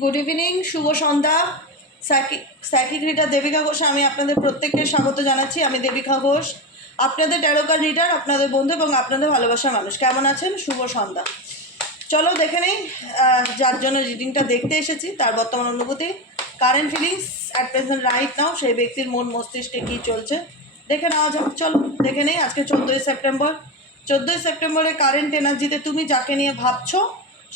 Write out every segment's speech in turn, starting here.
Good evening, শুভ সন্ধ্যা। Psychic reader Devika Ghosh আমি আপনাদের প্রত্যেককে স্বাগত জানাচ্ছি। আমি দেবিকা ঘোষ, আপনাদের ট্যারোকার রিডার, আপনাদের বন্ধু এবং আপনাদের ভালোবাসার মানুষ। কেমন আছেন? শুভ সন্ধ্যা। চলো দেখে নেই যার জন্য রিডিংটা দেখতে এসেছি তার বর্তমান অনুভূতি, current feelings at present right নাও, সেই ব্যক্তির মন মস্তিষ্কে কী চলছে দেখে নেওয়া যাক। চলো দেখে নেই। আজকে 14ই সেপ্টেম্বর। 14ই সেপ্টেম্বরে কারেন্ট এনার্জিতে তুমি যাকে নিয়ে ভাবছো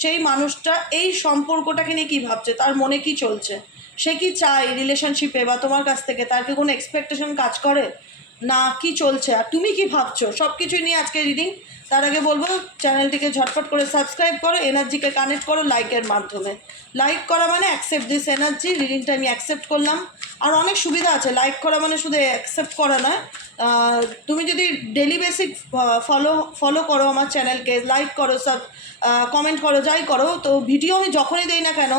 সেই মানুষটা এই সম্পর্কটাকে নিয়ে কী ভাবছে, তার মনে কি চলছে, সে কি চায় রিলেশনশিপে বা তোমার কাছ থেকে, তার কি কোনো এক্সপেকটেশন কাজ করে না কি চলছে, আর তুমি কি ভাবছো, সব কিছুই নিয়ে আজকে রিডিং। তার আগে বলবো চ্যানেলটিকে ঝটপট করে সাবস্ক্রাইব করো, এনার্জিকে কানেক্ট করো লাইকের মাধ্যমে। লাইক করা মানে অ্যাকসেপ্ট দিস এনার্জি। রিডিংটা আমি অ্যাকসেপ্ট করলাম। আর অনেক সুবিধা আছে, লাইক করা মানে শুধু অ্যাকসেপ্ট করা নয়। তুমি যদি ডেলি বেসিক ফলো করো আমার চ্যানেলকে, লাইক করো, কমেন্ট করো, যাই করো, তো ভিডিও আমি যখনই দিই না কেন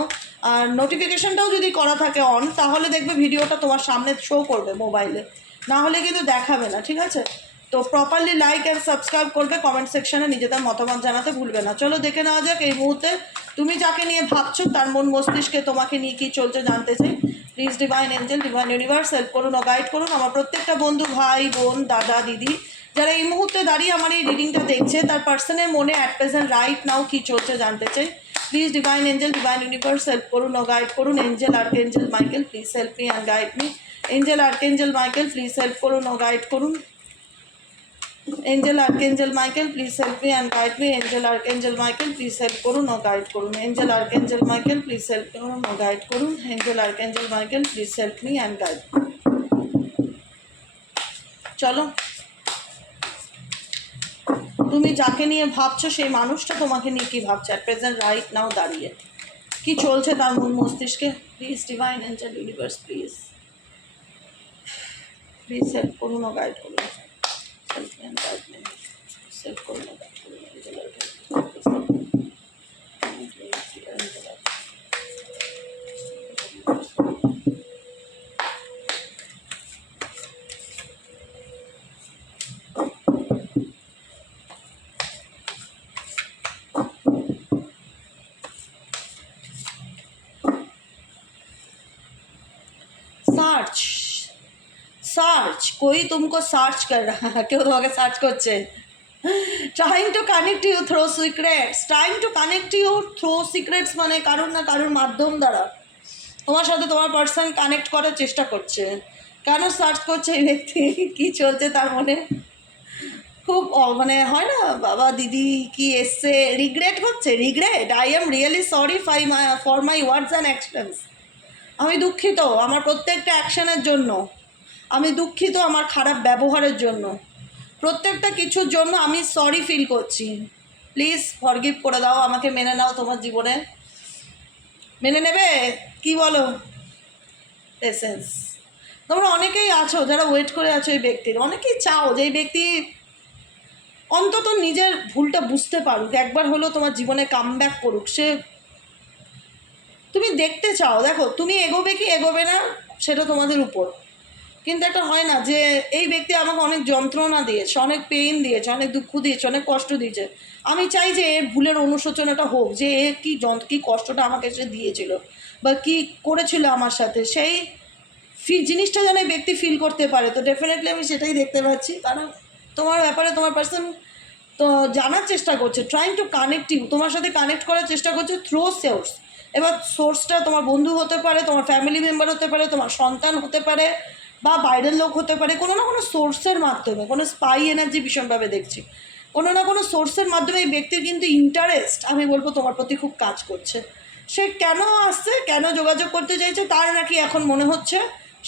আর নোটিফিকেশানটাও যদি করা থাকে অন, তাহলে দেখবে ভিডিওটা তোমার সামনে শো করবে মোবাইলে, না হলে কিন্তু দেখাবে না, ঠিক আছে? তো প্রপারলি লাইক অ্যান্ড সাবস্ক্রাইব করবে, কমেন্ট সেকশনে নিজেদের মতামত জানাতে ভুলবে না। চলো দেখে নেওয়া যাক এই মুহূর্তে তুমি যাকে নিয়ে ভাবছো তার মন মস্তিষ্কে তোমাকে নিয়ে কী চলছে জানতে চাই। Please divine angel, divine universe help করুন ও গাইড করুন আমার প্রত্যেকটা বন্ধু, ভাই বোন, দাদা, দিদি, যারা এই মুহূর্তে দাঁড়িয়ে আমার এই রিডিংটা দেখছে তার পার্সনের মনে অ্যাট প্রেজেন্ট রাইট নাও কী চলছে জানতে চাই। Please divine angel, divine universe help করুন ও গাইড করুন। Angel, archangel Michael please help me and guide me. Angel, archangel Michael please help করুন ও গাইড করুন। Angel, Archangel Michael, please help me and guide me. Angel, Archangel Michael, please help করুন ও guide করুন। Angel, Archangel Michael, please help করুন ও guide করুন। Angel, Archangel Michael, please help me and guide. চলো, তুমি যাকে নিয়ে ভাবছো সেই মানুষটা তোমাকে নিয়ে কী ভাবছে অ্যাট প্রেজেন্ট রাইট নাও দাঁড়িয়ে, কি চলছে তার মন মস্তিষ্কে। Please divine angel universe please help করুন ও গাইড করুন। Help me and guide me. Help করুন ও গাইড করুন। Angel, सर्च कोई तुमको सर्च कर रहा है, क्यों तुम्हें सर्च करছে। Trying to connect you through secrets, trying to connect you through secrets মানে কারোর না কারোর মাধ্যম দ্বারা তোমার সাথে তোমার পার্সন কানেক্ট করার চেষ্টা করছে। কেন সার্চ করছে এই ব্যক্তি, কী চলছে তার মনে, খুব মানে হয় না বাবা দিদি কি এসছে, রিগ্রেট হচ্ছে, regret, I am really sorry for my words and actions. আমি দুঃখিত আমার প্রত্যেকটা অ্যাকশনের জন্য, আমি দুঃখিত আমার খারাপ ব্যবহারের জন্য, প্রত্যেকটা কিছুর জন্য আমি সরি ফিল করছি। প্লিজ ফরগিভ করে দাও, আমাকে মেনে নাও তোমার জীবনে। মেনে নেবে কি বলো? পেশেন্স। তোমরা অনেকেই আছো যারা ওয়েট করে আছো এই ব্যক্তির, অনেকেই চাও যে এই ব্যক্তি অন্তত নিজের ভুলটা বুঝতে পারুক, একবার হলেও তোমার জীবনে কামব্যাক করুক। সে তুমি দেখতে চাও, দেখো তুমি এগোবে কি এগোবে না সেটা তোমাদের উপর, কিন্তু একটা হয় না যে এই ব্যক্তি আমাকে অনেক যন্ত্রণা দিয়েছে, অনেক পেইন দিয়েছে, অনেক দুঃখ দিয়েছে, অনেক কষ্ট দিয়েছে। আমি চাই যে এর ভুলের অনুশোচনাটা হোক, যে এ কী কষ্টটা আমাকে সে দিয়েছিল বা কী করেছিল আমার সাথে, সেই জিনিসটা যেন এই ব্যক্তি ফিল করতে পারে। তো ডেফিনেটলি আমি সেটাই দেখতে পাচ্ছি, কারণ তোমার ব্যাপারে তোমার পার্সন তো জানার চেষ্টা করছে, ট্রাইং টু কানেক্ট ইউ, তোমার সাথে কানেক্ট করার চেষ্টা করছে থ্রো সোর্স। এবার সোর্সটা তোমার বন্ধু হতে পারে, তোমার ফ্যামিলি মেম্বার হতে পারে, তোমার সন্তান হতে পারে, বা বাইরের লোক হতে পারে, কোনো না কোনো সোর্সের মাধ্যমে, কোনো স্পাই এনার্জি ভীষণভাবে দেখছি, কোনো না কোনো সোর্সের মাধ্যমে এই ব্যক্তির কিন্তু ইন্টারেস্ট আমি বলবো তোমার প্রতি খুব কাজ করছে। সে কেন আসছে, কেন যোগাযোগ করতে চাইছে, তার নাকি এখন মনে হচ্ছে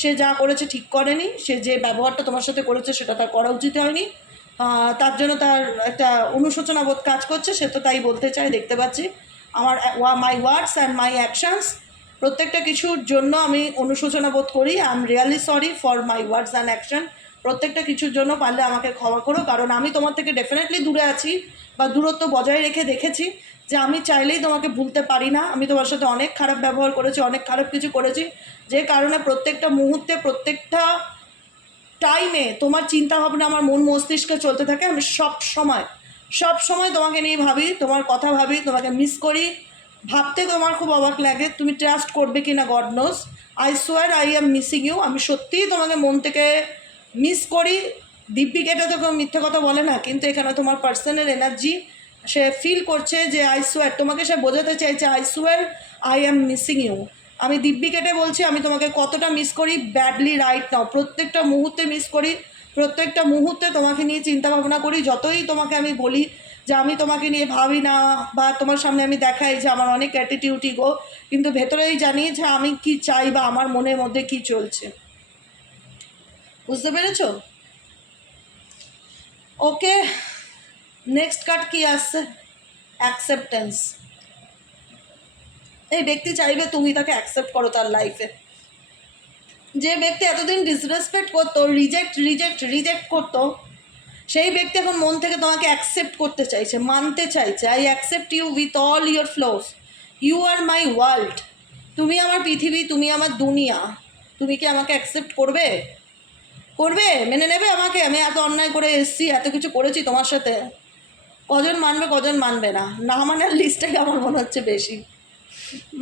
সে যা করেছে ঠিক করেনি, সে যে ব্যবহারটা তোমার সাথে করেছে সেটা তার করা উচিত হয়নি, তার জন্য তার একটা অনুশোচনা বোধ কাজ করছে। সে তো তাই বলতে চায়, দেখতে পাচ্ছি আমার মাই ওয়ার্ডস অ্যান্ড মাই অ্যাকশানস, প্রত্যেকটা কিছুর জন্য আমি অনুশোচনা বোধ করি। I am really sorry for my words and action. প্রত্যেকটা কিছুর জন্য পারলে আমাকে ক্ষমা করো, কারণ আমি তোমার থেকে ডেফিনেটলি দূরে আছি বা দূরত্ব বজায় রেখে দেখেছি যে আমি চাইলেই তোমাকে ভুলতে পারি না। আমি তোমার সাথে অনেক খারাপ ব্যবহার করেছি, অনেক খারাপ কিছু করেছি, যে কারণে প্রত্যেকটা মুহূর্তে, প্রত্যেকটা টাইমে তোমার চিন্তা ভাবনা আমার মন মস্তিষ্কে চলতে থাকে। আমি সব সময় তোমাকে নিয়ে ভাবি, তোমার কথা ভাবি, তোমাকে মিস করি, ভাবতে তোমার খুব অবাক লাগে, তুমি ট্রাস্ট করবে কি না God knows. I swear I am missing you. আমি সত্যিই তোমাকে মন থেকে মিস করি। দিব্যিকেটা তো কেউ মিথ্যে কথা বলে না, কিন্তু এখানে তোমার পার্সোনাল এনার্জি সে ফিল করছে যে আই সোয়ার, তোমাকে সে বোঝাতে চাইছে I swear I am missing you. আমি দিব্যিকেটে বলছি আমি তোমাকে কতটা মিস করি ব্যাডলি রাইট নাও, প্রত্যেকটা মুহূর্তে মিস করি, প্রত্যেকটা মুহূর্তে তোমাকে নিয়ে চিন্তা ভাবনা করি। যতই তোমাকে আমি বলি যে আমি তোমাকে নিয়ে ভাবি না, বা তোমার সামনে আমি দেখাই যে আমার অনেক অ্যাটিটিউডই গো, কিন্তু ভেতরেই জানি যে আমি কি চাই বা আমার মনের মধ্যে কি চলছে। বুঝতে পেরেছো? ওকে, নেক্সট কার্ড কি আসছে? অ্যাকসেপ্টেন্স। এই ব্যক্তি চাইবে তুমি তাকে অ্যাকসেপ্ট করো তার লাইফে। যে ব্যক্তি এতদিন ডিসরেসপেক্ট করতো, রিজেক্ট করতো, সেই ব্যক্তি এখন মন থেকে তোমাকে অ্যাকসেপ্ট করতে চাইছে, মানতে চাইছে। I accept you with all your flaws, you are my world. তুমি আমার পৃথিবী, তুমি আমার দুনিয়া। তুমি কি আমাকে অ্যাকসেপ্ট করবে? করবে? মেনে নেবে আমাকে? আমি এত অন্যায় করে এসেছি, এত কিছু করেছি তোমার সাথে। কজন মানবে, কজন মানবে না? না মানার লিস্টটাই আমার মনে হচ্ছে বেশি,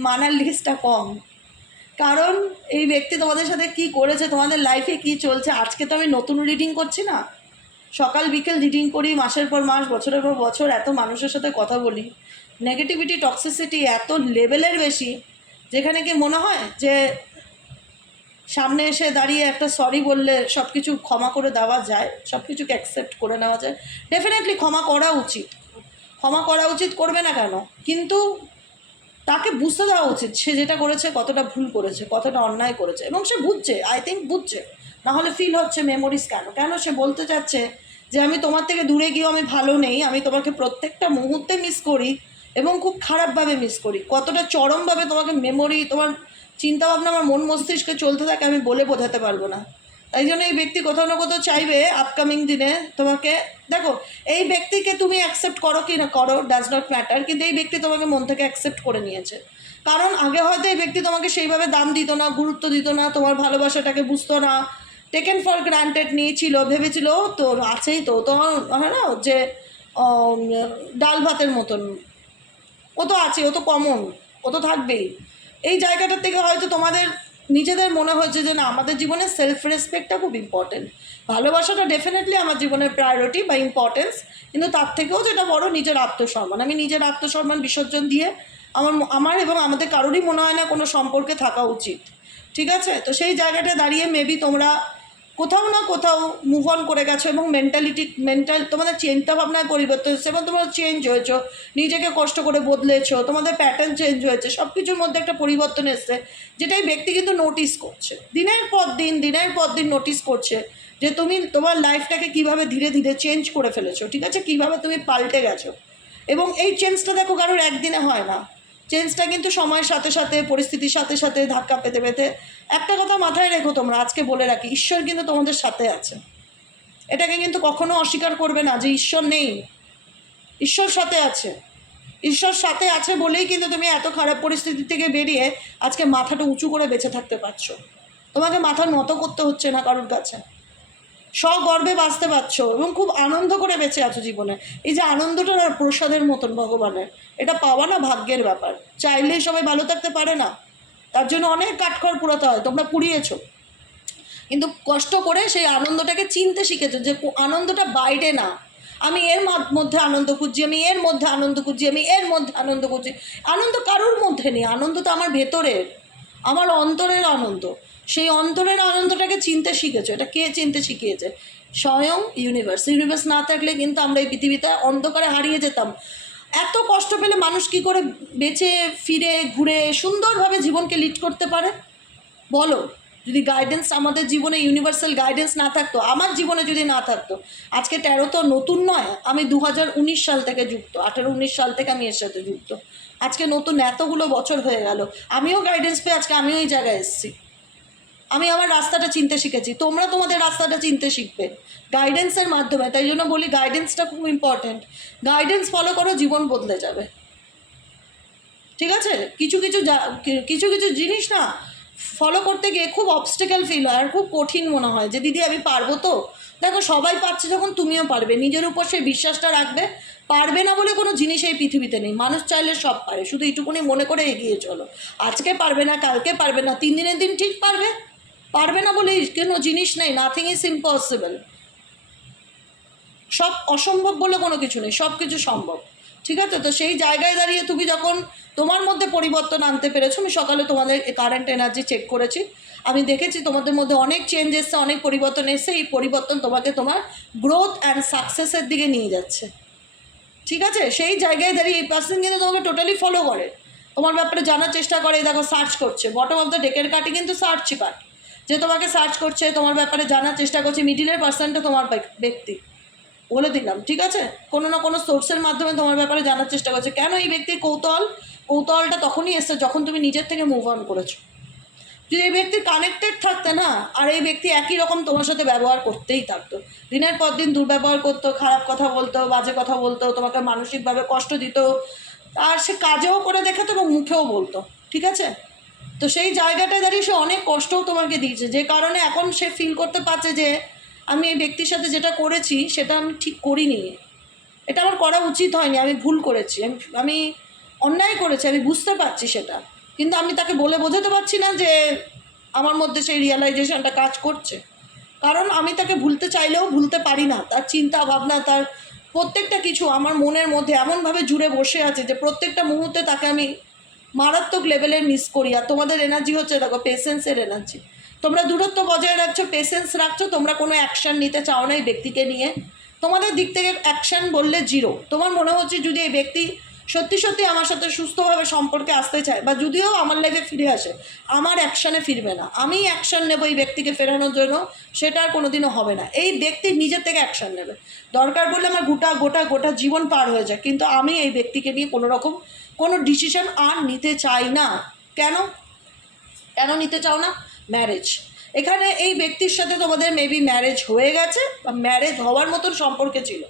মানার লিস্টটা কম। কারণ এই ব্যক্তি তোমাদের সাথে কি করেছে, তোমাদের লাইফে কি চলছে। আজকে তো আমি নতুন রিডিং করছি না, সকাল বিকেল রিডিং করি, মাসের পর মাস, বছরের পর বছর এত মানুষের সাথে কথা বলি। নেগেটিভিটি, টক্সিসিটি এত লেভেলের বেশি, যেখানে কি মনে হয় যে সামনে এসে দাঁড়িয়ে একটা সরি বললে সব কিছু ক্ষমা করে দেওয়া যায়, সব কিছুকে অ্যাকসেপ্ট করে নেওয়া যায়। ডেফিনেটলি ক্ষমা করা উচিত, ক্ষমা করা উচিত, করবে না কেন? কিন্তু তাকে বুঝতে দেওয়া উচিত সে যেটা করেছে কতটা ভুল করেছে, কতটা অন্যায় করেছে, এবং সে বুঝছে, আই থিঙ্ক বুঝছে। নাহলে ফিল হচ্ছে মেমোরিজ কেন? কেন সে বলতে চাচ্ছে যে আমি তোমার থেকে দূরে গিয়েও আমি ভালো নেই, আমি তোমাকে প্রত্যেকটা মুহূর্তে মিস করি এবং খুব খারাপভাবে মিস করি। কতটা চরমভাবে তোমাকে মেমোরি, তোমার চিন্তাভাবনা আমার মন মস্তিষ্কে চলতে থাকে আমি বলে বোঝাতে পারবো না। তাই জন্য এই ব্যক্তি কোথাও না কোথাও চাইবে আপকামিং দিনে তোমাকে, দেখো এই ব্যক্তিকে তুমি অ্যাকসেপ্ট করো কি না করো ডাজ নট ম্যাটার, কিন্তু এই ব্যক্তি তোমাকে মন থেকে অ্যাকসেপ্ট করে নিয়েছে। কারণ আগে হয়তো এই ব্যক্তি তোমাকে সেইভাবে দাম দিত না, গুরুত্ব দিত না, তোমার ভালোবাসাটাকে বুঝতো না, টেকেন ফর গ্রান্টেড নিয়েছিল, ভেবেছিল তো আছেই, তো তোমার হয় না যে ডাল ভাতের মতন, ও তো আছে, ও তো কমন, ও তো থাকবেই। এই জায়গাটার থেকে হয়তো তোমাদের নিজেদের মনে হয়েছে যে না, আমাদের জীবনে সেলফ রেসপেক্টটা খুব ইম্পর্টেন্ট। ভালোবাসাটা ডেফিনেটলি আমার জীবনের প্রায়োরিটি বা ইম্পর্টেন্স, কিন্তু তার থেকেও যেটা বড় নিজের আত্মসম্মান। আমি নিজের আত্মসম্মান বিসর্জন দিয়ে আমার এবং আমাদের কারোরই মনে হয় না কোনো সম্পর্কে থাকা উচিত। ঠিক আছে? তো সেই জায়গাটা দাঁড়িয়ে মেবি তোমরা কোথাও না কোথাও মুভ অন করে গেছো এবং মেন্টাল তোমাদের চিন্তাভাবনায় পরিবর্তন হচ্ছে এবং তোমরা চেঞ্জ হয়েছো, নিজেকে কষ্ট করে বদলেছো, তোমাদের প্যাটার্ন চেঞ্জ হয়েছে, সব কিছুর মধ্যে একটা পরিবর্তন এসছে, যেটা এই ব্যক্তি কিন্তু নোটিস করছে দিনের পর দিন নোটিস করছে যে তুমি তোমার লাইফটাকে কীভাবে ধীরে ধীরে চেঞ্জ করে ফেলেছো। ঠিক আছে? কীভাবে তুমি পাল্টে গেছো। এবং এই চেঞ্জটা দেখো কারোর একদিনে হয় না, চেঞ্জটা কিন্তু সময়ের সাথে সাথে, পরিস্থিতির সাথে সাথে ধাক্কা পেতে পেতে। একটা কথা মাথায় রেখো তোমরা, আজকে বলে রাখি, ঈশ্বর কিন্তু তোমাদের সাথে আছে। এটাকে কিন্তু কখনো অস্বীকার করবে না যে ঈশ্বর নেই, ঈশ্বর সাথে আছে। ঈশ্বর সাথে আছে বলেই কিন্তু তুমি এত খারাপ পরিস্থিতি থেকে বেরিয়ে আজকে মাথাটা উঁচু করে বেঁচে থাকতে পারছো। তোমাকে মাথা নত করতে হচ্ছে না কারোর কাছে, স্বগর্বে বাঁচতে পারছো এবং খুব আনন্দ করে বেঁচে আছো জীবনে। এই যে আনন্দটা না প্রসাদের মতন ভগবানের, এটা পাওয়া না ভাগ্যের ব্যাপার। চাইলেই সবাই ভালো থাকতে পারে না, তার জন্য অনেক কাঠখড় পুরাতে হয়, তোমরা পুড়িয়েছো, কিন্তু কষ্ট করে সেই আনন্দটাকে চিনতে শিখেছো যে আনন্দটা বাইরে না, আমি এর মধ্যে আনন্দ খুঁজছি, আমি এর মধ্যে আনন্দ খুঁজছি, আমি এর মধ্যে আনন্দ খুঁজছি। আনন্দ কারোর মধ্যে নেই, আনন্দ তো আমার ভেতরের, আমার অন্তরের আনন্দ। সেই অন্তরের আনন্দটাকে চিনতে শিখেছো। এটা কে চিনতে শিখিয়েছে? স্বয়ং ইউনিভার্স। ইউনিভার্স না থাকলে কিন্তু আমরা এই পৃথিবীতে অন্ধকারে হারিয়ে যেতাম। এত কষ্ট পেলে মানুষ কী করে বেঁচে ফিরে ঘুরে সুন্দরভাবে জীবনকে লিড করতে পারে বলো? যদি গাইডেন্স আমাদের জীবনে, ইউনিভার্সাল গাইডেন্স না থাকতো, আমার জীবনে যদি না থাকতো, আজকে 13 তো নতুন নয়, আমি 2019 সাল থেকে যুক্ত, 18-19 সাল থেকে আমি এর সাথে যুক্ত। আজকে নতুন এতগুলো বছর হয়ে গেল, আমিও গাইডেন্স পেয়ে আজকে আমিও এই জায়গায় এসেছি। আমি আমার রাস্তাটা চিনতে শিখেছি, তোমরা তোমাদের রাস্তাটা চিনতে শিখবে গাইডেন্সের মাধ্যমে। তাই জন্য বলি গাইডেন্সটা খুব ইম্পর্ট্যান্ট। গাইডেন্স ফলো করো, জীবন বদলে যাবে। ঠিক আছে? কিছু কিছু জিনিস না ফলো করতে গিয়ে খুব অবস্টেকেল ফিল হয় আর খুব কঠিন মনে হয় যে দিদি আমি পারবো তো। দেখো সবাই পারছে যখন তুমিও পারবে, নিজের উপর সেই বিশ্বাসটা রাখবে, পারবে না বলে কোনো জিনিস এই পৃথিবীতে নেই, মানুষ চাইলে সব পারে, শুধু এইটুকুনি মনে করে এগিয়ে চলো। আজকে পারবে না, কালকে পারবে না, 3 দিনের দিন ঠিক পারবে। পারবে না বলে কোনো জিনিস নেই, নাথিং ইজ ইম্পসিবল। সব অসম্ভব বলে কোনো কিছু নেই, সব কিছু সম্ভব। ঠিক আছে, তো সেই জায়গায় দাঁড়িয়ে তুমি যখন তোমার মধ্যে পরিবর্তন আনতে পেরেছো, আমি সকালে তোমাদের কারেন্ট এনার্জি চেক করেছি, আমি দেখেছি তোমাদের মধ্যে অনেক চেঞ্জ এসছে, অনেক পরিবর্তন এসছে। এই পরিবর্তন তোমাকে তোমার গ্রোথ অ্যান্ড সাকসেসের দিকে নিয়ে যাচ্ছে। ঠিক আছে, সেই জায়গায় দাঁড়িয়ে এই পার্সন কিন্তু তোমাকে টোটালি ফলো করে, তোমার ব্যাপারে জানার চেষ্টা করে। দেখো সার্চ করছে, বটম অফ দ্য ডেকের কার্ডই কিন্তু সার্চ কার্ড, যে তোমাকে সার্চ করছে, তোমার ব্যাপারে জানার চেষ্টা করছে। মিডিলের পার্সনটা তোমার ব্যক্তি, বলে দিলাম। ঠিক আছে, কোনো না কোনো সোর্সের মাধ্যমে তোমার ব্যাপারে জানার চেষ্টা করছে। কেন এই ব্যক্তির কৌতূহলটা তখনই এসছে যখন তুমি নিজের থেকে মুভ অন করেছো। যদি এই ব্যক্তি কানেক্টেড থাকতে না, আর এই ব্যক্তি একই রকম তোমার সাথে ব্যবহার করতেই থাকতো, দিনের পর দিন দুর্ব্যবহার করতো, খারাপ কথা বলতো, বাজে কথা বলতো, তোমাকে মানসিকভাবে কষ্ট দিত, আর সে কাজেও করে দেখাতো এবং মুখেও বলতো। ঠিক আছে, তো সেই জায়গাটায় দাঁড়িয়ে সে অনেক কষ্টও তোমাকে দিয়েছে, যে কারণে এখন সে ফিল করতে পারছে যে আমি এই ব্যক্তির সাথে যেটা করেছি সেটা আমি ঠিক করিনি, এটা আমার করা উচিত হয়নি, আমি ভুল করেছি, আমি অন্যায় করেছি, আমি বুঝতে পারছি সেটা, কিন্তু আমি তাকে বলে বোঝাতে পারছি না যে আমার মধ্যে সেই রিয়েলাইজেশনটা কাজ করছে। কারণ আমি তাকে ভুলতে চাইলেও ভুলতে পারি না, তার চিন্তা ভাবনা, তার প্রত্যেকটা কিছু আমার মনের মধ্যে এমনভাবে জুড়ে বসে আছে যে প্রত্যেকটা মুহূর্তে তাকে আমি মারাত্মক লেভেলের মিস করি। আর তোমাদের এনার্জি হচ্ছে দেখো পেশেন্সের এনার্জি, তোমরা দূরত্ব বজায় রাখছো, পেশেন্স রাখছো, তোমরা কোনো অ্যাকশান নিতে চাও না এই ব্যক্তিকে নিয়ে। তোমাদের দিক থেকে অ্যাকশান বললে জিরো। তোমার মনে হচ্ছে যদি এই ব্যক্তি সত্যি সত্যি আমার সাথে সুস্থভাবে সম্পর্কে আসতে চায়, বা যদিও আমার লাইফে ফিরে আসে, আমার অ্যাকশানে ফিরবে না, আমি অ্যাকশান নেবো এই ব্যক্তিকে ফেরানোর জন্য, সেটা আর কোনো দিনও হবে না। এই ব্যক্তি নিজের থেকে অ্যাকশান নেবে, দরকার পড়লে আমার গোটা জীবন পার হয়ে যায়, কিন্তু আমি এই ব্যক্তিকে নিয়ে কোনো ডিসিশন আর নিতে চাই না। কেন নিতে চাও না? ম্যারেজ, এখানে এই ব্যক্তির সাথে তোমাদের মেবি ম্যারেজ হয়ে গেছে, বা ম্যারেজ হওয়ার মতন সম্পর্কে ছিল,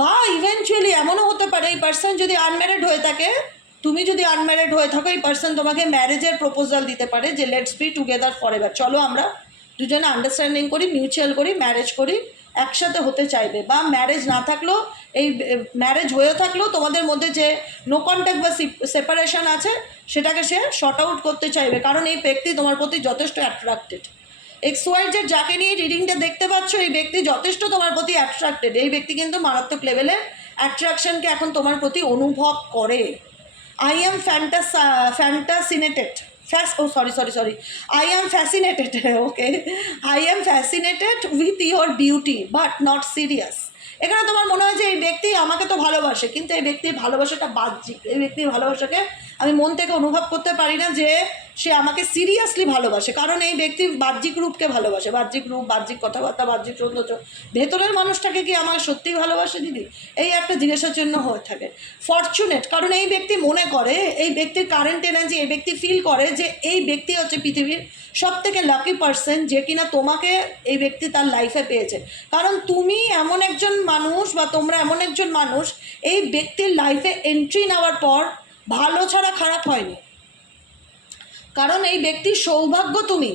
বা ইভেনচুয়ালি এমনও হতে পারে এই পার্সন যদি আনম্যারিড হয়ে থাকে, তুমি যদি আনম্যারিড হয়ে থাকো, এই পার্সন তোমাকে ম্যারেজের প্রপোজাল দিতে পারে যে let's be together for ever, চলো আমরা দুজনে আন্ডারস্ট্যান্ডিং করি, মিউচুয়াল করি, ম্যারেজ করি, একসাথে হতে চাইবে। বা ম্যারেজ না থাকলেও, এই ম্যারেজ হয়ে থাকলেও তোমাদের মধ্যে যে নো কন্ট্যাক্ট বা সেপারেশন আছে সেটাকে সে শর্ট আউট করতে চাইবে, কারণ এই ব্যক্তি তোমার প্রতি যথেষ্ট অ্যাট্রাক্টেড। XYZ যাকে নিয়ে রিডিংটা দেখতে পাচ্ছ, এই ব্যক্তি যথেষ্ট তোমার প্রতি অ্যাট্রাক্টেড। এই ব্যক্তি কিন্তু মারাত্মক লেভেলের অ্যাট্রাকশনকে এখন তোমার প্রতি অনুভব করে। I am fascinated I am fascinated okay, I am fascinated with your beauty but not serious। এখানে তোমার মনে হয় যে এই ব্যক্তি আমাকে তো ভালোবাসে, কিন্তু এই ব্যক্তির ভালোবাসাটা বাহ্যিক। এই ব্যক্তির ভালোবাসাকে আমি মন থেকে অনুভব করতে পারি না যে সে আমাকে সিরিয়াসলি ভালোবাসে, কারণ এই ব্যক্তি বাহ্যিক রূপকে ভালোবাসে, বাহ্যিক রূপ, বাহ্যিক কথাবার্তা, বাহ্যিক সৌন্দর্য। ভেতরের মানুষটাকে কি আমাকে সত্যিই ভালোবাসে দিদি? এই একটা জিজ্ঞাসার জন্য হয়ে থাকে। ফরচুনেট, কারণ এই ব্যক্তি মনে করে, এই ব্যক্তির কারেন্ট এনার্জি, এই ব্যক্তি ফিল করে যে এই ব্যক্তি হচ্ছে পৃথিবীর সব থেকে লাকি পার্সন, যে কিনা তোমাকে এই ব্যক্তি তার লাইফে পেয়েছে। কারণ তুমি এমন একজন মানুষ, বা তোমরা এমন একজন মানুষ, এই ব্যক্তির লাইফে এন্ট্রি নেওয়ার পর ভালো ছাড়া খারাপ হয়নি, কারণ এই ব্যক্তির সৌভাগ্য তুমি।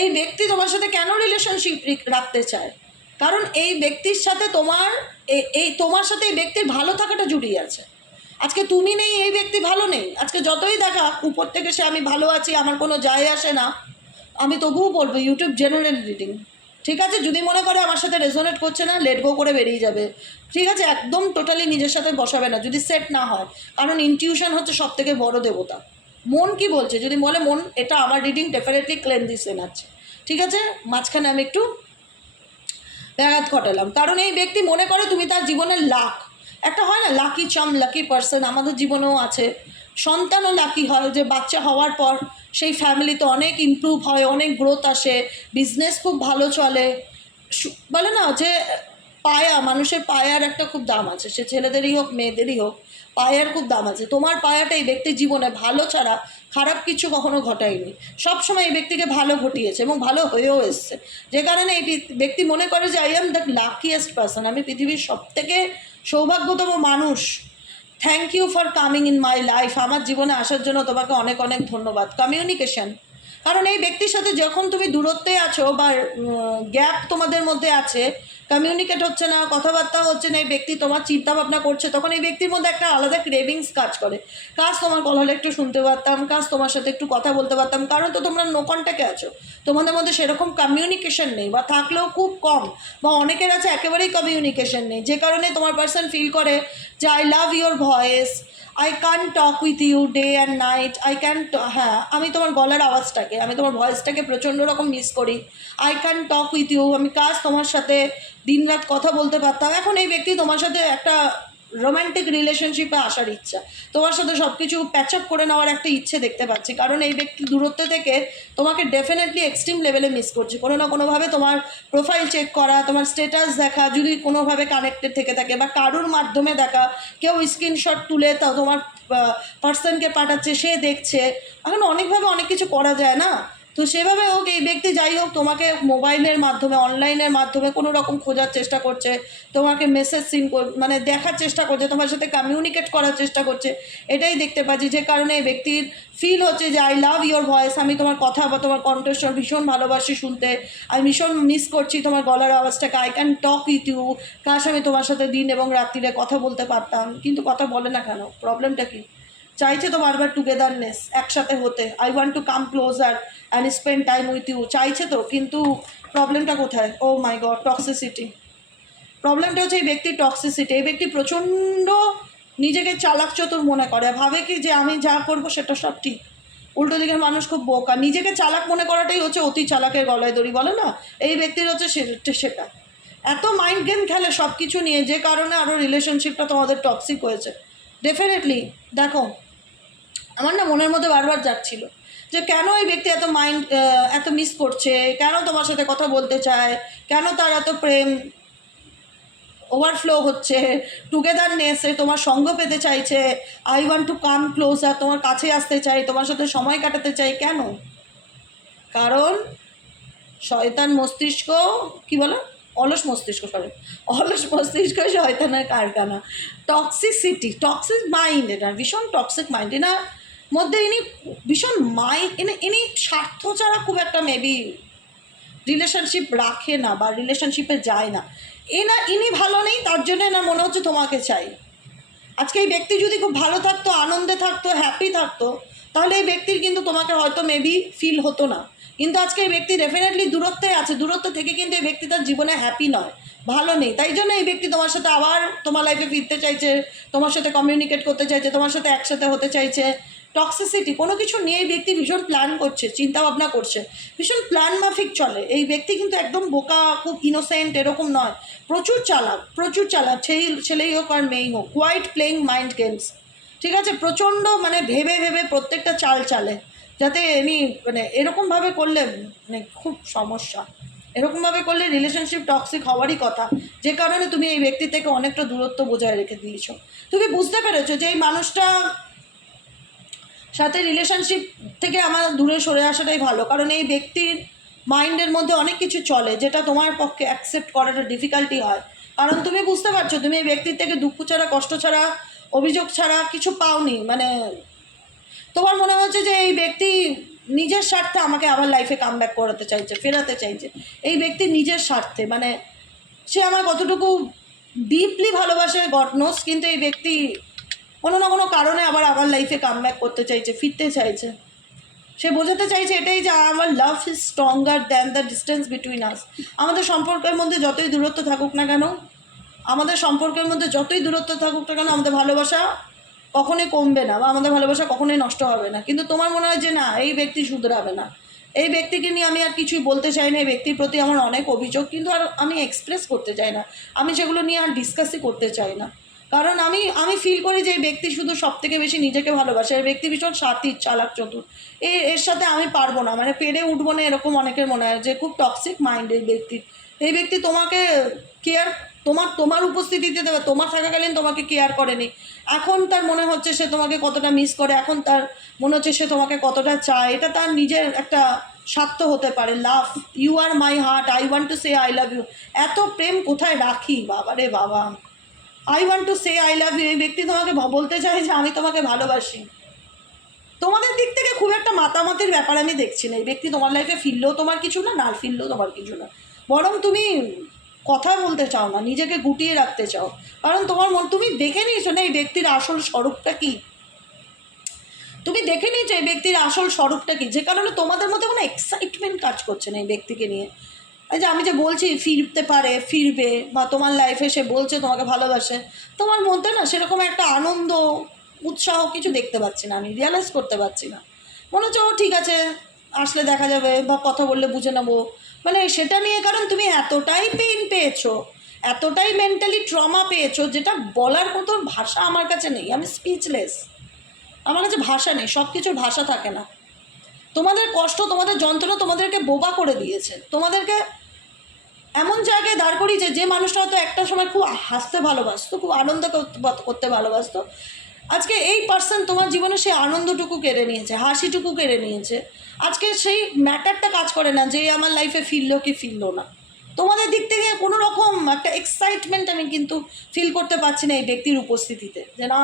এই ব্যক্তি তোমার সাথে কেন রিলেশনশিপ রাখতে চায়? কারণ এই ব্যক্তির সাথে তোমার সাথে এই ব্যক্তির ভালো থাকাটা জুড়িয়ে আছে। আজকে তুমি নেই, এই ব্যক্তি ভালো নেই, আজকে যতই দেখা উপর থেকে সে আমি ভালো আছি, আমার কোনো যায় আসে না, আমি তবুও বলবো ইউটিউব জেনারেল রিডিং। ঠিক আছে, যদি মনে করে আমার সাথে রেজোনেট করছে না, লেট গো করে বেরিয়ে যাবে। ঠিক আছে, একদম টোটালি নিজের সাথে বসাবে না যদি সেট না হয়, কারণ ইনটিউশন হচ্ছে সব থেকে বড় দেবতা। মন কি বলছে, যদি বলে মন এটা আমার reading, definitely claim this energy. ঠিক আছে, মাঝখানে আমি একটু ব্যাঘাত ঘটালাম, কারণ এই ব্যক্তি মনে করে তুমি তার জীবনের লাক। একটা হয় না লাকি চাম, লাকি পার্সন, আমাদের জীবনেও আছে। সন্তানও লাকি হয়, যে বাচ্চা হওয়ার পর সেই ফ্যামিলিতে অনেক ইমপ্রুভ হয়, অনেক গ্রোথ আসে, বিজনেস খুব ভালো চলে। বলে না যে মানুষের পায়ার একটা খুব দাম আছে, সে ছেলেদেরই হোক মেয়েদেরই হোক, পায়ার খুব দাম আছে। তোমার পায়াটা এই ব্যক্তির জীবনে ভালো ছাড়া খারাপ কিছু কখনো ঘটায়নি, সবসময় এই ব্যক্তিকে ভালো ঘটিয়েছে এবং ভালো হয়েও এসছে, যে কারণে এই ব্যক্তি মনে করে যে I am the luckiest person, আমি পৃথিবীর সবথেকে সৌভাগ্যতম মানুষ। Thank you for coming in my life, আমার জীবনে আসার জন্য তোমাকে অনেক অনেক ধন্যবাদ। কমিউনিকেশন, কারণ এই ব্যক্তির সাথে যখন তুমি দূরত্বে আছো বা গ্যাপ তোমাদের মধ্যে আছে, কমিউনিকেট হচ্ছে না, কথাবার্তা হচ্ছে না, এই ব্যক্তি তোমার চিন্তা ভাবনা করছে, তখন এই ব্যক্তির মধ্যে একটা আলাদা ক্রেভিংস কাজ করে। কাজ তোমার কলহলে একটু শুনতে পারতাম, কাজ তোমার সাথে একটু কথা বলতে পারতাম, কারণ তো তোমরা নো কন্ট্যাক্টে আছো, তোমাদের মধ্যে সেরকম কমিউনিকেশন নেই, বা থাকলেও খুব কম, বা অনেকের আছে একেবারেই কমিউনিকেশন নেই, যে কারণে তোমার পার্সন ফিল করে যে I love your voice, I can talk with you day and night, I can, হ্যাঁ আমি তোমার গলার আওয়াজটাকে, আমি তোমার ভয়েসটাকে প্রচণ্ড রকম মিস করি, I can talk with you, আমি কাজ তোমার সাথে দিনরাত কথা বলতে পারতাম। এখন এই ব্যক্তি তোমার সাথে একটা রোম্যান্টিক রিলেশনশিপে আসার ইচ্ছা, তোমার সাথে সব কিছু প্যাচ আপ করে নেওয়ার একটা ইচ্ছে দেখতে পাচ্ছি, কারণ এই ব্যক্তি দূরত্ব থেকে তোমাকে ডেফিনেটলি এক্সট্রিম লেভেলে মিস করছে। কোনো না কোনোভাবে তোমার প্রোফাইল চেক করা, তোমার স্ট্যাটাস দেখা, যদি কোনোভাবে কানেক্টেড থেকে থাকে বা কারোর মাধ্যমে দেখা, কেউ স্ক্রিনশট তুলে তা তোমার পার্সনকে পাঠাচ্ছে, সে দেখছে, এখন অনেকভাবে অনেক কিছু করা যায় না, তো সেভাবে হোক এই ব্যক্তি যাই হোক তোমাকে মোবাইলের মাধ্যমে, অনলাইনের মাধ্যমে কোনো রকম খোঁজার চেষ্টা করছে, তোমাকে মেসেজ সিন মানে দেখার চেষ্টা করছে, তোমার সাথে কমিউনিকেট করার চেষ্টা করছে, এটাই দেখতে পাচ্ছি, যে কারণে এই ব্যক্তির ফিল হচ্ছে যে আই লাভ ইয়োর ভয়েস, আমি তোমার কথা বা তোমার কণ্ঠস্বর ভীষণ ভালোবাসি শুনতে, আমি ভীষণ মিস করছি তোমার গলার আওয়াজটাকে, I can talk with you, কাশ আমি তোমার সাথে দিন এবং রাত্রিরে কথা বলতে পারতাম, কিন্তু কথা বলে না কেন, প্রবলেমটা কি? চাইছে তো বারবার টুগেদারনেস, একসাথে হতে, I want to come closer and spend time with you, চাইছে তো, কিন্তু প্রবলেমটা কোথায়? Oh my God, toxicity. প্রবলেমটা হচ্ছে এই ব্যক্তির টক্সিসিটি। এই ব্যক্তি প্রচণ্ড নিজেকে চালাক চতুর মনে করে, ভাবে কি যে আমি যা করবো সেটা সব ঠিক। উল্টো দিকের মানুষ খুব বোকা, নিজেকে চালাক মনে করাটাই হচ্ছে অতি চালাকের গলায় দড়ি বলে না, এই ব্যক্তির হচ্ছে সেটা। এত মাইন্ড গেম খেলে সব কিছু নিয়ে, যে কারণে আরও রিলেশনশিপটা তোমাদের টক্সিক হয়েছে। ডেফিনেটলি দেখো, আমার না মনের মধ্যে বারবার যাচ্ছিল যে কেন এই ব্যক্তি এত মাইন্ড, এত মিস করছে, কেন তোমার সাথে কথা বলতে চায়, কেন তার এত প্রেম ওভারফ্লো হচ্ছে, টুগেদারনেসে তোমার সঙ্গ পেতে চাইছে, I want to come closer, তোমার কাছে আসতে চাই, তোমার সাথে সময় কাটাতে চাই, কেন? কারণ শয়তান মস্তিষ্ক, কি বলো, অলস মস্তিষ্ক, সরি, অলস মস্তিষ্ক শয়তানের কারখানা। টক্সিসিটি, টক্সিক মাইন্ড, এটা ভীষণ টক্সিক মাইন্ড, এনার মধ্যে ইনি ভীষণ মাইন্ড, ইনি স্বার্থ ছাড়া খুব একটা মেবি রিলেশনশিপ রাখে না বা রিলেশনশিপে যায় না। ইনি ভালো নেই, তার জন্য এনার মনে হচ্ছে তোমাকে চাই। আজকে এই ব্যক্তি যদি খুব ভালো থাকতো, আনন্দে থাকতো, হ্যাপি থাকতো, তাহলে এই ব্যক্তির কিন্তু তোমাকে হয়তো মেবি ফিল হতো না। কিন্তু আজকে এই ব্যক্তি ডেফিনেটলি দূরত্বে আছে, দূরত্ব থেকে কিন্তু এই ব্যক্তি তার জীবনে হ্যাপি নয়, ভালো নেই, তাই জন্য এই ব্যক্তি তোমার সাথে আবার তোমার লাইফে ফিরতে চাইছে, তোমার সাথে কমিউনিকেট করতে চাইছে, তোমার সাথে একসাথে হতে চাইছে। টক্সিসিটি, কোনো কিছু নিয়ে এই ব্যক্তি ভীষণ প্ল্যান করছে, চিন্তা ভাবনা করছে, ভীষণ প্ল্যান মাফিক চলে। এই ব্যক্তি কিন্তু একদম বোকা, খুব ইনোসেন্ট এরকম নয়, প্রচুর চালাক, প্রচুর চালাক, ছেলেই হোক আর মেয়েই হোক, কোয়াইট প্লেইং মাইন্ড গেমস, ঠিক আছে, প্রচণ্ড মানে ভেবে ভেবে প্রত্যেকটা চাল চালে, যাতে এমনি মানে এরকমভাবে করলে মানে খুব সমস্যা, এরকমভাবে করলে রিলেশনশিপ টক্সিক হওয়ারই কথা, যে কারণে তুমি এই ব্যক্তি থেকে অনেকটা দূরত্ব বজায় রেখে দিয়েছো। তুমি বুঝতে পেরেছো যে এই মানুষটা সাথে রিলেশনশিপ থেকে আমার দূরে সরে আসাটাই ভালো, কারণ এই ব্যক্তির মাইন্ডের মধ্যে অনেক কিছু চলে যেটা তোমার পক্ষে অ্যাকসেপ্ট করাটা ডিফিকাল্টি হয়, কারণ তুমি বুঝতে পারছো তুমি এই ব্যক্তির থেকে দুঃখ ছাড়া, কষ্ট ছাড়া, অভিযোগ ছাড়া কিছু পাওনি, মানে তোমার মনে হচ্ছে যে এই ব্যক্তি নিজের স্বার্থে আমাকে আবার লাইফে কাম ব্যাক করাতে চাইছে, ফেরাতে চাইছে, এই ব্যক্তি নিজের স্বার্থে, মানে সে আমার কতটুকু ডিপলি ভালোবাসে গড নোস, কিন্তু এই ব্যক্তি কোনো না কোনো কারণে আবার আমার লাইফে কাম ব্যাক করতে চাইছে, ফিরতে চাইছে, সে বোঝাতে চাইছে এটাই যে আমার love is stronger than the distance between us. আমাদের সম্পর্কের মধ্যে যতই দূরত্ব থাকুক না কেন, আমাদের সম্পর্কের মধ্যে যতই দূরত্ব থাকুক না কেন, আমাদের ভালোবাসা কখনোই কমবে না বা আমাদের ভালোবাসা কখনোই নষ্ট হবে না। কিন্তু তোমার মনে হয় যে না, এই ব্যক্তি শুধরাবে না, এই ব্যক্তিকে নিয়ে আমি আর কিছুই বলতে চাই না, এই ব্যক্তির প্রতি আমার অনেক অভিযোগ, কিন্তু আর আমি এক্সপ্রেস করতে চাই না, আমি সেগুলো নিয়ে আর ডিসকাসই করতে চাই না, কারণ আমি ফিল করি যে এই ব্যক্তি শুধু সব থেকে বেশি নিজেকে ভালোবাসে, এই ব্যক্তি ভীষণ স্বার্থী, চালাক চতুর, এর সাথে আমি পারবো না, মানে পেরে উঠবো না, এরকম অনেকের মনে হয় যে খুব টক্সিক মাইন্ড এই ব্যক্তি। এই ব্যক্তি তোমাকে কেয়ার, তোমার উপস্থিতিতে দেবে, তোমার থাকাকালীন তোমাকে কেয়ার করেনি, এখন তার মনে হচ্ছে সে তোমাকে কতটা মিস করে, এখন তার মনে হচ্ছে সে তোমাকে কতটা চায়, এটা তার নিজের একটা স্বার্থ হতে পারে। Love, you are my heart, I want to say I love you, এত প্রেম কোথায় রাখি বাবা রে বাবা, I want to say I love you, এই ব্যক্তি তোমাকে বলতে চায় যে আমি তোমাকে ভালোবাসি। তোমাদের দিক থেকে খুব একটা মাতামাতির ব্যাপার আমি দেখছি না, এই ব্যক্তি তোমার লাইফে ফিরলেও তোমার কিছু না, না ফিরলেও তোমার কিছু না, বরং তুমি কথা বলতে চাও না, নিজেকে গুটিয়ে রাখতে চাও, কারণ তোমার মন, তুমি দেখে নিয়েছো না এই ব্যক্তির আসল স্বরূপটা কী, তুমি দেখে নিয়েছো এই ব্যক্তির আসল স্বরূপটা কী, যে কারণে তোমাদের মধ্যে কোনো এক্সাইটমেন্ট কাজ করছে না এই ব্যক্তিকে নিয়ে। এই যে আমি যে বলছি ফিরতে পারে, ফিরবে, বা তোমার লাইফে সে বলছে তোমাকে ভালোবাসে, তোমার মধ্যে না সেরকম একটা আনন্দ উৎসাহ কিছু দেখতে পাচ্ছি না, আমি রিয়ালাইজ করতে পারছি না। মনে হচ্ছে ও ঠিক আছে, আসলে দেখা যাবে, বা কথা বললে বুঝে নেবো, মানে সেটা নিয়ে, কারণ তুমি এতটাই পেইন পেয়েছো, এতটাই মেন্টালি ট্রমা পেয়েছো, যেটা বলার মতো ভাষা আমার কাছে নেই, আমি স্পিচলেস, আমার কাছে ভাষা নেই, সব কিছুর ভাষা থাকে না। তোমাদের কষ্ট, তোমাদের যন্ত্রণা তোমাদেরকে বোবা করে দিয়েছে, তোমাদেরকে এমন জায়গায় দাঁড় করিয়েছে, যে মানুষটা হয়তো একটা সময় খুব হাসতে ভালোবাসতো, খুব আনন্দ করতে ভালোবাসতো, আজকে এই পার্সন তোমার জীবনে সেই আনন্দটুকু কেড়ে নিয়েছে, হাসিটুকু কেড়ে নিয়েছে। আজকে সেই ম্যাটারটা কাজ করে না যে আমার লাইফে ফিরলো কি ফিরলো না। তোমাদের দিক থেকে কোনো রকম একটা এক্সাইটমেন্ট আমি কিন্তু ফিল করতে পারছি না এই ব্যক্তির উপস্থিতিতে, যে না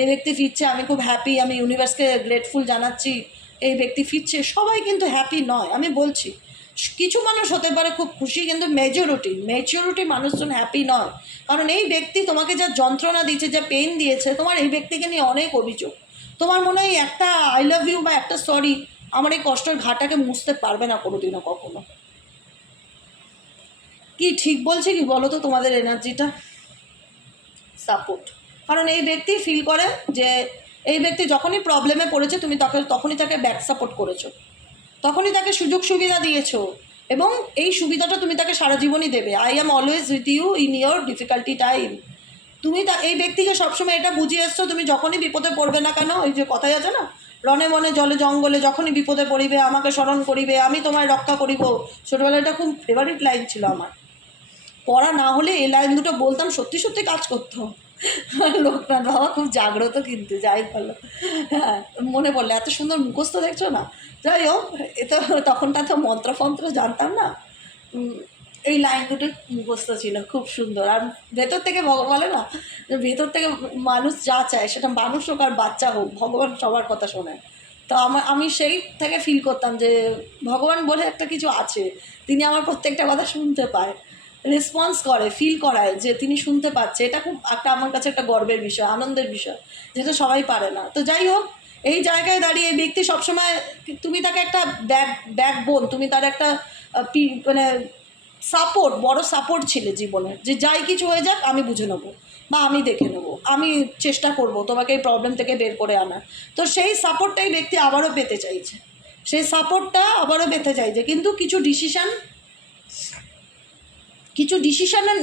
এই ব্যক্তি ফিরছে, আমি খুব হ্যাপি, আমি ইউনিভার্সকে গ্রেটফুল জানাচ্ছি এই ব্যক্তি ফিরছে। সবাই কিন্তু হ্যাপি নয়, আমি বলছি কিছু মানুষ হতে পারে খুব খুশি, কিন্তু মেজরিটি মানুষজন হ্যাপি নয়, কারণ এই ব্যক্তি তোমাকে যা যন্ত্রণা দিয়েছে, যা পেইন দিয়েছে, তোমার এই ব্যক্তিকে নিয়ে অনেক অভিযোগ। তোমার মনে হয় একটা আই লাভ ইউ বা একটা সরি আমার এই কষ্টের ঘাটাকে মুছতে পারবে না কোনোদিনও কখনো। কি ঠিক বলছি কি বলো তো? তোমাদের এনার্জিটা সাপোর্ট, কারণ এই ব্যক্তি ফিল করে যে এই ব্যক্তি যখনই প্রবলেমে পড়েছে তুমি তখনই তাকে ব্যাক সাপোর্ট করেছো, তখনই তাকে সুযোগ সুবিধা দিয়েছো, এবং এই সুবিধাটা তুমি তাকে সারা জীবনই দেবে। I am always with you in your difficulty time. তুমি এই ব্যক্তিকে সবসময় এটা বুঝিয়ে এসছো, তুমি যখনই বিপদে পড়বে না কেন, ওই যে কথাই আছে না, রণে বনে জলে জঙ্গলে যখনই বিপদে পড়িবে আমাকে স্মরণ করিবে, আমি তোমায় রক্ষা করিব। ছোটোবেলায় এটা খুব ফেভারিট লাইন ছিল আমার, পড়া না হলে এই লাইন দুটো বলতাম, সত্যি সত্যি কাজ করতো। লোকনাথ বাবা খুব জাগ্রত, কিন্তু যাই বলো, হ্যাঁ মনে পড়লে এত সুন্দর মুখস্থ দেখছো না। যাই হোক, এটা তখনটা তো মন্ত্রফন্ত্র জানতাম না, এই লাইন দুটো মুখস্থ ছিল খুব সুন্দর। আর ভেতর থেকে বলে না, ভেতর থেকে মানুষ যা চায় সেটা মানুষ হোক আর বাচ্চা হোক, ভগবান সবার কথা শোনে। তো আমি সেই থেকে ফিল করতাম যে ভগবান বলে একটা কিছু আছে, তিনি আমার প্রত্যেকটা কথা শুনতে পায়, রেসপন্স করে, ফিল করায় যে তিনি শুনতে পাচ্ছে। এটা খুব একটা আমার কাছে একটা গর্বের বিষয়, আনন্দের বিষয়, যেটা সবাই পারে না। তো যাই হোক, এই জায়গায় দাঁড়িয়ে এই ব্যক্তি সবসময়, তুমি তাকে একটা ব্যাকবোন, তুমি তার একটা মানে সাপোর্ট, বড় সাপোর্ট ছিলে জীবনে, যে যাই কিছু হয়ে যাক আমি বুঝে নেবো, বা আমি দেখে নেবো, আমি চেষ্টা করব তোমাকে এই প্রবলেম থেকে বের করে আনার। তো সেই সাপোর্টটাই ব্যক্তি আবারও পেতে চাইছে, সেই সাপোর্টটা আবারও পেতে চাইছে, কিন্তু কিছু ডিসিশান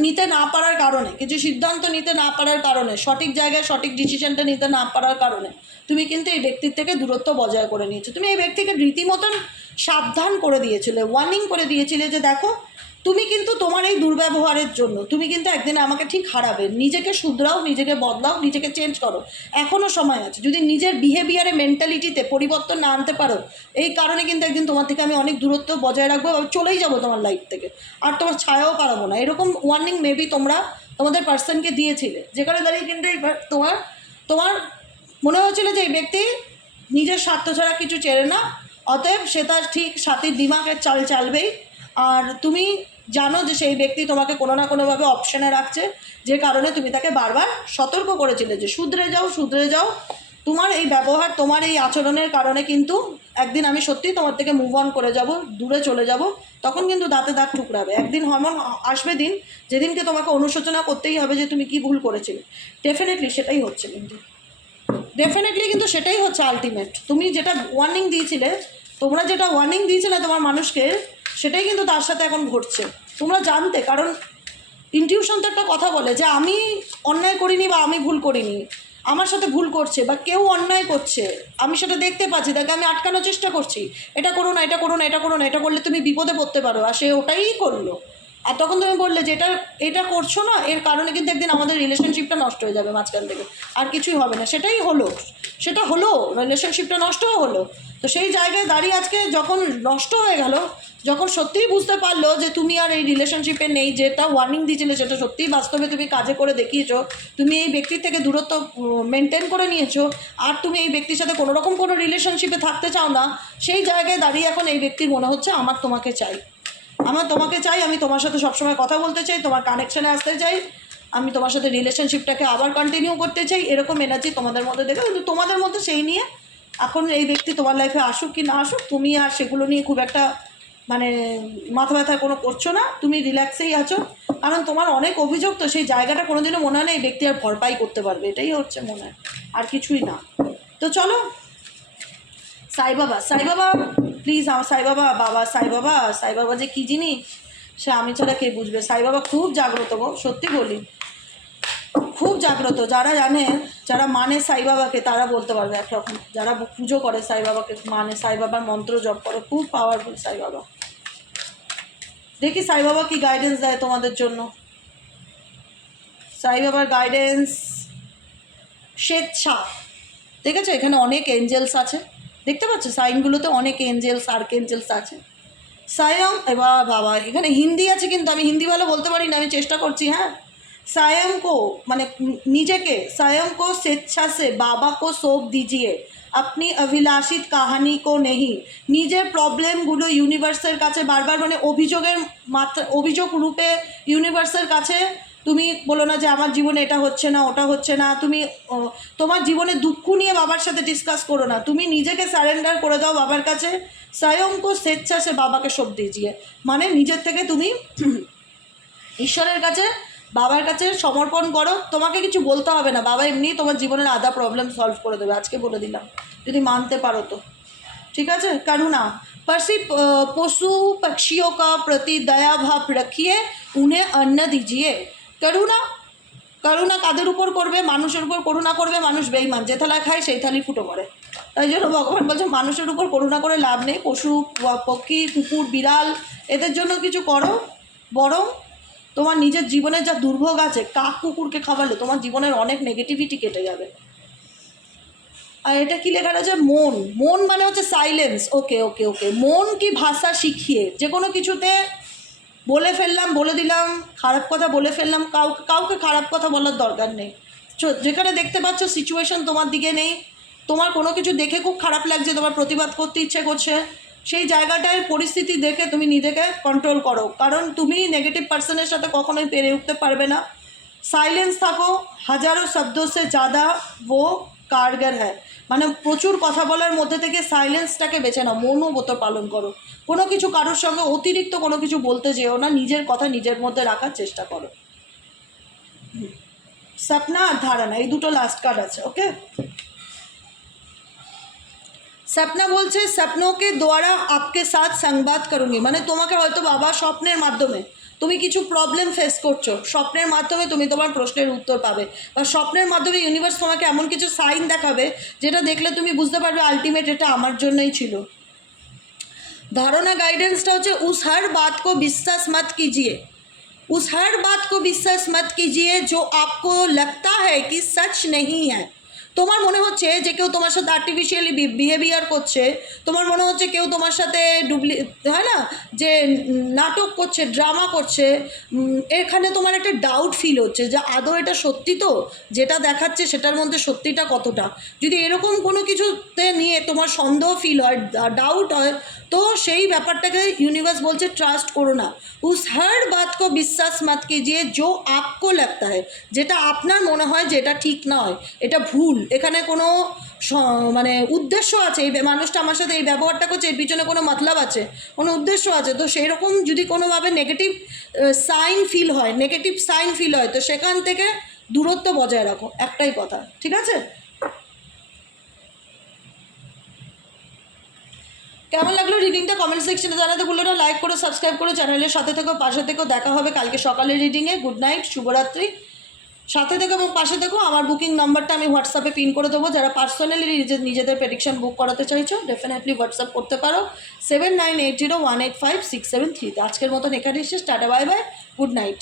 নিতে না পারার কারণে, কিছু সিদ্ধান্ত নিতে না পারার কারণে, সঠিক জায়গায় সঠিক ডিসিশানটা নিতে না পারার কারণে তুমি কিন্তু এই ব্যক্তির থেকে দূরত্ব বজায় করে নিয়েছো। তুমি এই ব্যক্তিকে রীতিমতন সাবধান করে দিয়েছিলে, ওয়ার্নিং করে দিয়েছিলে যে দেখো তুমি কিন্তু তোমার এই দুর্ব্যবহারের জন্য তুমি কিন্তু একদিন আমাকে ঠিক হারাবে, নিজেকে শুধরাও, নিজেকে বদলাও, নিজেকে চেঞ্জ করো, এখনও সময় আছে। যদি নিজের বিহেভিয়ারে, মেন্টালিটিতে পরিবর্তন না আনতে পারো, এই কারণে কিন্তু একদিন তোমার থেকে আমি অনেক দূরত্ব বজায় রাখবো, চলেই যাবো তোমার লাইফ থেকে, আর তোমার ছায়াও পারবো না। এরকম ওয়ার্নিং মেবি তোমরা তোমাদের পার্সনকে দিয়েছিলে, যেখানে দাঁড়িয়ে কিন্তু তোমার মনে হয়েছিল যে এই ব্যক্তি নিজের স্বার্থ ছাড়া কিছু চেনে না, অতএব সে তার ঠিক সাথীর দিমাগের চাল চালবেই। আর তুমি জানো যে সেই ব্যক্তি তোমাকে কোনো না কোনোভাবে অপশানে রাখছে, যে কারণে তুমি তাকে বারবার সতর্ক করেছিলে যে শুধরে যাও, তোমার এই ব্যবহার, তোমার এই আচরণের কারণে কিন্তু একদিন আমি সত্যিই তোমার থেকে মুভ অন করে যাব, দূরে চলে যাব, তখন কিন্তু দাঁতে দাঁত ঠুকরাবে। একদিন এমন আসবে দিন, যেদিনকে তোমাকে অনুশোচনা করতেই হবে যে তুমি কি ভুল করেছিলে। ডেফিনেটলি সেটাই হচ্ছে, কিন্তু সেটাই হচ্ছে আলটিমেট। তুমি যেটা ওয়ার্নিং দিয়েছিলে, তোমরা যেটা ওয়ার্নিং দিয়েছিলে তোমার মানুষকে, সেটাই কিন্তু তার সাথে এখন ঘটছে। তোমরা জানতে, কারণ ইনটিউশন তো একটা কথা বলে যে আমি অন্যায় করিনি বা আমি ভুল করিনি, আমার সাথে ভুল করছে বা কেউ অন্যায় করছে, আমি সেটা দেখতে পাচ্ছি, তাকে আমি আটকানোর চেষ্টা করছি, এটা করো না, এটা করো না, এটা করো না, এটা করলে তুমি বিপদে পড়তে পারো, আর সে ওটাই করলো। আর তখন তুমি বললে যে এটা করছো না, এর কারণে কিন্তু একদিন আমাদের রিলেশনশিপটা নষ্ট হয়ে যাবে মাঝখান থেকে, আর কিছুই হবে না। সেটা হলো, রিলেশনশিপটা নষ্টও হলো। তো সেই জায়গায় দাঁড়িয়ে আজকে যখন নষ্ট হয়ে গেল, যখন সত্যিই বুঝতে পারলো যে তুমি আর এই রিলেশনশিপে নেই, যেটা ওয়ার্নিং দিয়েছিলে সেটা সত্যিই বাস্তবে তুমি কাজে করে দেখিয়েছো, তুমি এই ব্যক্তির থেকে দূরত্ব মেনটেন করে নিয়েছো, আর তুমি এই ব্যক্তির সাথে কোনোরকম কোনো রিলেশনশিপে থাকতে চাও না, সেই জায়গায় দাঁড়িয়ে এখন এই ব্যক্তির মনে হচ্ছে আমার তোমাকে চাই। আমার তোমাকে চাই, আমি তোমার সাথে সবসময় কথা বলতে চাই, তোমার কানেকশানে আসতে চাই, আমি তোমার সাথে রিলেশনশিপটাকে আবার কন্টিনিউ করতে চাই, এরকম এনার্জি তোমাদের মধ্যে দেখে। কিন্তু তোমাদের মধ্যে সেই নিয়ে এখন এই ব্যক্তি তোমার লাইফে আসুক কি না আসুক, তুমি আর সেগুলো নিয়ে খুব একটা মানে মাথা ব্যথা কোনো করছো না, তুমি রিল্যাক্সেই আছো। কারণ তোমার অনেক অভিযোগ, তো সেই জায়গাটা কোনোদিনও মনে হয় না এই ব্যক্তি আর ভরপাই করতে পারবে, এটাই হচ্ছে মনে হয়, আর কিছুই না। তো চলো, সাই বাবা, সাই বাবা প্লিজ, আমার সাই বাবা, বাবা সাই বাবা, সাই বাবা যে কী জিনিস সে আমি ছাড়া কে বুঝবে। সাই বাবা খুব জাগ্রত গো, সত্যি বলি, খুব জাগ্রত। যারা জানে, যারা মানে সাই বাবাকে তারা বলতে পারবে একরকম, যারা পুজো করে সাই বাবাকে, মানে সাই বাবার মন্ত্র জপ করে, খুব পাওয়ারফুল সাই বাবা। দেখি সাই বাবা কি গাইডেন্স দেয় তোমাদের জন্য। সাই বাবার গাইডেন্স স্বেচ্ছা, দেখেছো এখানে অনেক এঞ্জেলস আছে, দেখতে পাচ্ছ সাইনগুলোতে অনেক এঞ্জেলস, আর্কএঞ্জেলস আছে। সায়ং, এবার বাবা এখানে হিন্দি আছে, কিন্তু আমি হিন্দি ভালো বলতে পারি না, আমি চেষ্টা করছি। হ্যাঁ, स्वयं को মানে নিজেকে, स्वयं को स्वेच्छा से बाबा को सौंप दीजिए, अपनी अभिलाषित कहानी को नहीं। নিজের প্রবলেমগুলো ইউনিভার্সের কাছে বারবার মানে অভিযোগের মাত্রা, অভিযোগ রূপে ইউনিভার্সের কাছে তুমি বলো না যে আমার জীবনে এটা হচ্ছে না, ওটা হচ্ছে না। তুমি তোমার জীবনে দুঃখ নিয়ে বাবার সাথে ডিসকাস করো না, তুমি নিজেকে সারেন্ডার করে দাও বাবার কাছে। स्वयं को स्वेच्छा से বাবাকে সঁপ দিজিয়ে, মানে নিজের থেকে তুমি ঈশ্বরের কাছে, বাবার কাছে সমর্পণ করো। তোমাকে কিছু বলতে হবে না, বাবা এমনি তোমার জীবনের আধা প্রবলেম সলভ করে দেবে, আজকে বলে দিলাম, যদি মানতে পারো তো। ঠিক আছে। করুণা, पशु पशु पक्षियों का प्रति दया भाव रखिए, उन्हें अन्न दीजिए। করুণা, করুণা কাদের উপর করবে? মানুষের উপর করুণা করবে। মানুষ বেঈমান, যে থালায় খায় সেই থালি ফুটো করে। তাই জন্য ভগবান বলছে মানুষের উপর করুণা করে লাভ নেই। পশু পক্ষী, কুকুর, বিড়াল এদের জন্য কিছু করো, বরং তোমার নিজের জীবনে যা দুর্ভোগ আছে, কাক কুকুরকে খাওয়ালে তোমার জীবনের অনেক নেগেটিভিটি কেটে যাবে। আর এটা কি লেখা আছে? মন, মন মানে হচ্ছে সাইলেন্স। ওকে ওকে ওকে, মন কি ভাষা শিখিয়ে, যে কোনো কিছুতে বলে ফেললাম, বলে দিলাম, খারাপ কথা বলে ফেললাম, কাউকে খারাপ কথা বলার দরকার নেই। যেখানে দেখতে পাচ্ছ সিচুয়েশন তোমার দিকে নেই, তোমার কোনো কিছু দেখে খুব খারাপ লাগছে, তোমার প্রতিবাদ করতে ইচ্ছে করছে, সেই জায়গাটায় পরিস্থিতি দেখে তুমি নিজেকে কন্ট্রোল করো, কারণ তুমি নেগেটিভ পার্সনের সাথে কখনোই পেরে উঠতে পারবে না। সাইলেন্স থাকো, হাজারো শব্দों से ज़्यादा वो कारगर है, মানে প্রচুর কথা বলার মধ্যে থেকে সাইলেন্সটাকে বেছে নাও, মৌনব্রত পালন করো। কোনো কিছু কারোর সঙ্গে অতিরিক্ত কোনো কিছু বলতে যেও না, নিজের কথা নিজের মধ্যে রাখার চেষ্টা করো। স্বপ্ন আর ধারণা, এই দুটো লাস্ট কার্ড আছে। ওকে, सपना বলছে सपनों के द्वारा आपके साथ संवाद करूँगी, মানে তোমাকে হয়তো বাবা স্বপ্নের মাধ্যমে, তুমি কিছু প্রবলেম ফেস করছো, স্বপ্নের মাধ্যমে তুমি তোমার প্রশ্নের উত্তর পাবে, বা স্বপ্নের মাধ্যমে ইউনিভার্স তোমাকে এমন কিছু সাইন দেখাবে যেটা দেখলে তুমি বুঝতে পারবে আলটিমেট এটা আমার জন্যই ছিল। ধারণা গাইডেন্সটা হচ্ছে उस हर बात को विश्वास मत कीजिए, उस हर बात को विश्वास मत कीजिए जो आपको लगता है कि सच नहीं है। তোমার মনে হচ্ছে যে কেউ তোমার সাথে আর্টিফিশিয়ালি বিহেভিয়ার করছে, তোমার মনে হচ্ছে কেউ তোমার সাথে হয় না যে নাটক করছে, ড্রামা করছে, এখানে তোমার একটা ডাউট ফিল হচ্ছে যে আদৌ এটা সত্যি তো, যেটা দেখাচ্ছে সেটার মধ্যে সত্যিটা কতটা। যদি এরকম কোনো কিছুতে নিয়ে তোমার সন্দেহ ফিল হয়, ডাউট হয়, তো সেই ব্যাপারটাকে ইউনিভার্স বলছে ট্রাস্ট করো না। উস हर बात को विश्वास मत कीजिए जो आपको लगता है, যেটা আপনার মনে হয় যে এটা ঠিক নয়, এটা ভুল, এখানে কোনো মানে উদ্দেশ্য আছে, এই মানুষটা আমার সাথে এই ব্যবহারটা করছে, এর পিছনে কোনো মতলব আছে, কোনো উদ্দেশ্য আছে। তো সেই রকম যদি কোনোভাবে নেগেটিভ সাইন ফিল হয়, নেগেটিভ সাইন ফিল হয়, তো সেখান থেকে দূরত্ব বজায় রাখো, একটাই কথা। ঠিক আছে? কেমন লাগলো রিডিংটা কমেন্ট সেকশনে জানাতে ভুলো না। লাইক করো, সাবস্ক্রাইব করো, চ্যানেলের সাথে থেকো, পাশে থেকো। দেখা হবে কালকে সকালের রিডিংয়ে। গুড নাইট, শুভরাত্রি। সাথে থেকো এবং পাশে থেকো। আমার বুকিং নাম্বারটা আমি হোয়াটসঅ্যাপে পিন করে দেবো। যারা পার্সোনালি নিজেদের প্রেডিকশন বুক করাতে চাইছো ডেফিনেটলি হোয়াটসঅ্যাপ করতে পারো 7980185673। আজকের মতন এখানে শেষ। Tata, bye bye, good night.